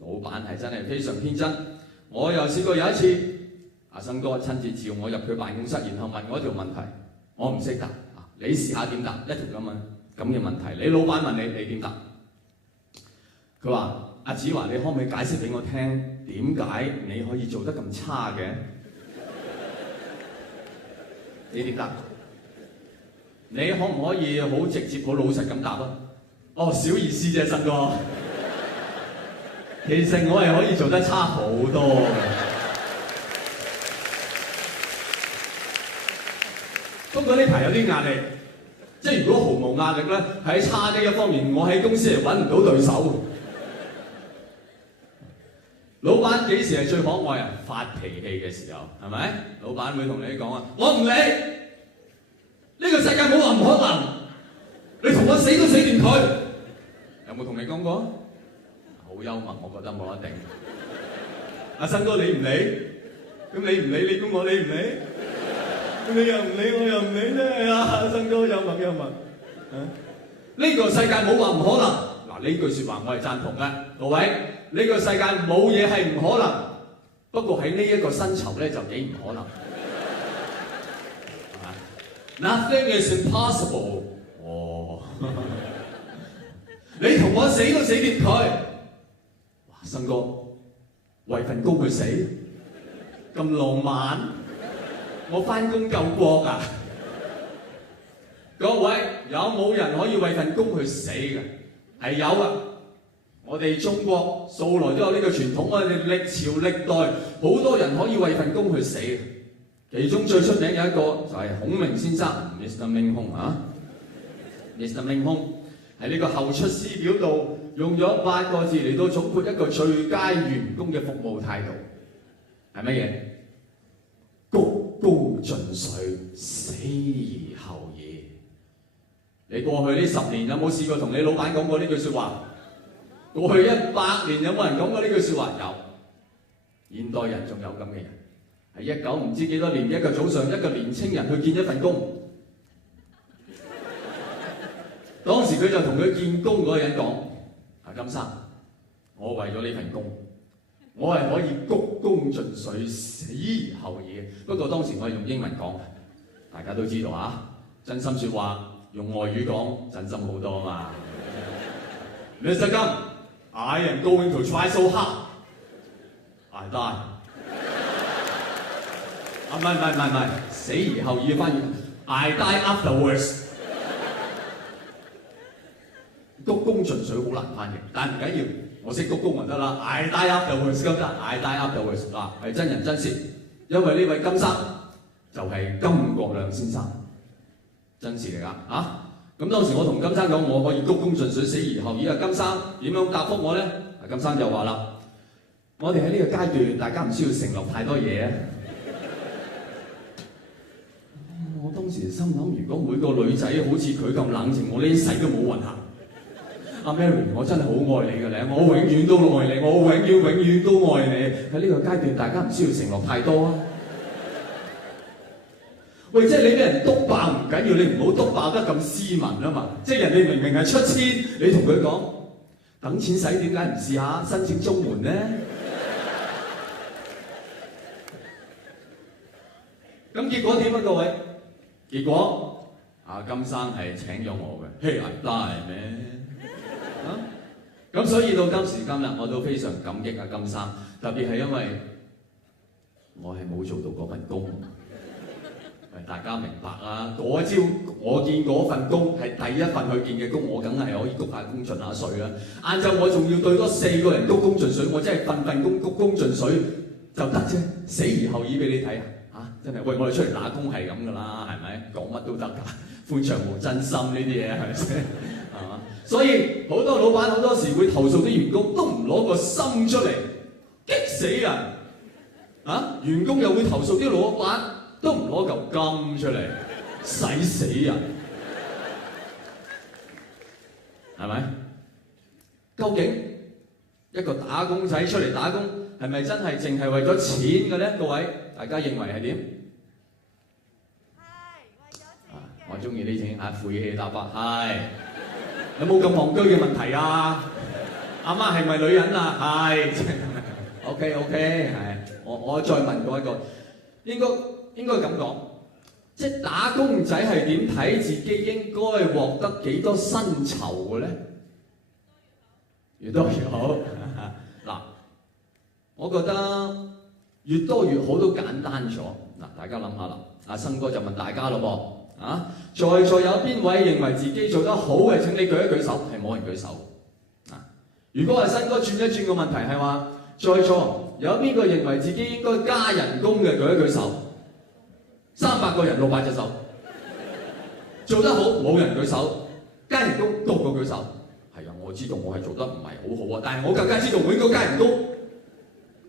老闆係真係非常天真。我又試過有一次，阿生哥親自召我入佢辦公室，然後問我一條問題，我唔識答。你試下點答？一條咁嘅問題，你老闆問你，你點答？佢話：阿子華，你可唔可以解釋俾我聽，點解你可以做得咁差嘅？你點答？你可唔可以好直接、好老實咁答啊？哦，小意思啫，生哥。其實我係可以做得差好多嘅。不過呢排有啲壓力，即係如果毫無壓力咧，喺差呢一方面，我喺公司係揾唔到對手。老闆幾時係最可愛啊？發脾氣嘅時候，係咪？老闆會同你講啊，我唔理，呢個世界冇話唔可能，你同我死都死掂佢。有冇同你講過？好幽默，我覺得冇得頂。阿生哥你唔理，咁你唔理，你估我理唔理？咁你又唔理，我又唔理啫。阿生哥幽默幽默。呢個世界冇話唔可能。嗱，呢句説話我係贊同嘅，各位。呢個世界冇嘢係唔可能，不過喺呢一個薪酬咧就幾唔可能。Nothing is impossible。哦，你同我死都死掂佢。哇，生哥，為份工去死，咁浪漫，我翻工救國啊！各位，有冇人可以為份工去死嘅？係有啊！我哋中國素來都有呢個傳統，我哋歷朝歷代好多人可以為份工去死嘅。其中最出名有一個就係孔明先生 ，Mr. 明空啊 ，Mr. 明空喺呢個後出師表度用咗8個字嚟到總括一個最佳員工嘅服務態度，係乜嘢？鞠躬盡瘁，死而後已。你過去呢10年有冇試過同你老闆講過呢句説話？過去100年有冇人講過呢句説話？有，現代人仲有咁嘅人。係19唔知幾多年一個早上，一個年青人去見一份工，當時佢就同佢見工嗰個人講：阿金生，我為咗呢份工，我係可以鞠躬盡瘁，死而後已嘅。不過當時我係用英文講，大家都知道啊，真心説話用外語講真心好多啊嘛。Mr. 金I am going to try so hard. I die. 唔係，死而後已嘅翻譯。I die afterwards. 鞠躬盡瘁好難翻譯，但係唔緊要，我識鞠躬就得啦。I die afterwards 咁得 ，I die afterwards 嗱係真人真事，因為呢位金生就係金國亮先生，真事嚟㗎嚇。咁當時我同金生講，我可以鞠躬盡瘁，死而後已。金生點樣答覆我咧？金生就話啦：我哋喺呢個階段，大家唔需要承諾太多嘢啊！我當時心諗，如果每個女仔好似佢咁冷靜，我呢一世都冇運行。阿 Mary， 我真係好愛你㗎咧，我永遠都愛你，我永遠都愛你。喺呢個階段，大家唔需要承諾太多啊！喂，即係你俾人篤爆唔緊要，你唔好篤爆得咁斯文啊嘛！即係人哋明明係出千，你同佢講等錢使，點解唔試下申請綜援咧？咁結果點啊，各位？結果阿金生係請咗我嘅，Hey I die man！咁所以到今時今日，我都非常感激阿金生，特別係因為我係冇做到嗰份工。大家明白啦！嗰朝我見嗰份工係第一份去見嘅工，我梗係可以鞠下躬盡下瘁啦。晏晝我仲要對多4個人鞠躬盡瘁，我真係份工鞠躬盡瘁就得啫，死而後已俾你睇啊！真係喂，我哋出嚟打工係咁噶啦，係咪？講乜都得㗎，歡場無真心呢啲嘢係咪先？係嘛？所以好多老闆好多時會投訴啲員工都唔攞個心出嚟，激死人啊！員工又會投訴啲老闆都唔攞嚿金出嚟，使死人，係咪？究竟一個打工仔出嚟打工，係咪真係淨係為咗錢嘅咧？各位，大家認為係點？係為咗錢嘅。我中意呢種晦氣答法，係。有冇咁戇居嘅問題啊？阿媽係咪女人啊？係。OK， 係。我再問過一個，應該咁講，即係打工仔係點睇自己應該獲得幾多薪酬嘅咧？越多越好。嗱，我覺得越多越好都簡單咗。嗱，大家諗下啦。阿生哥就問大家咯噃，在座有邊位認為自己做得好嘅？請你舉一舉手。係冇人舉手。如果阿生哥轉一轉個問題係話，在座有邊個認為自己應該加人工嘅？舉一舉手。300個人600隻手。做得好冇人舉手，加人工個個舉手。係啊，我知道我係做得唔係好好啊，但係我更加知道我應該加人工。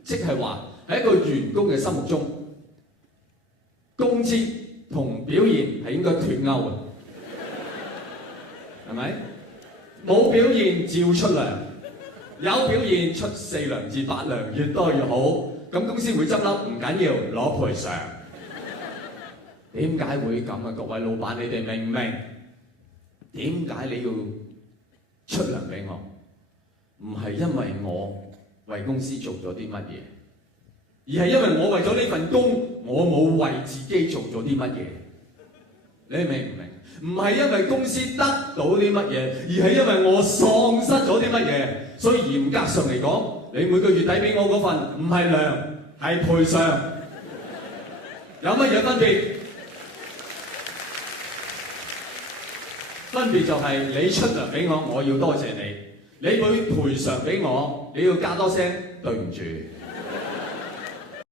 即係話喺一個員工嘅心目中，工資同表現係應該脫鈎嘅，係咪？冇表現照出糧，有表現出4糧至8糧，越多越好。咁公司會執笠唔緊要，攞賠償。點解會咁啊？各位老闆，你哋明唔明？點解你要出糧俾我？唔係因為我為公司做咗啲乜嘢，而係因為我為咗呢份工，我冇為自己做咗啲乜嘢。你明唔明？唔係因為公司得到啲乜嘢，而係因為我喪失咗啲乜嘢。所以嚴格上嚟講，你每個月底俾我嗰份唔係糧，係賠償。有乜嘢分別？分別就係你出糧俾我，我要多謝你；你會賠償俾我，你要加多聲對唔住。